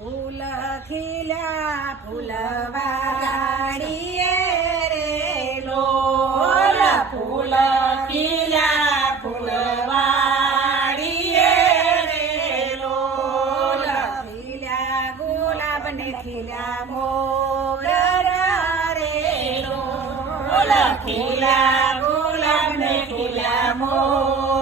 ફૂલ ખીલ્યા ફૂલવાડીએ રે લોલ ફૂલ ખીલ્યા ફૂલવાડીએ રે લોલ ખીલ્યા ગુલાબ ને ખીલ્યા મોગર રે લોલ ખીલ્યા ગુલાબ ને ખીલ્યા મોગર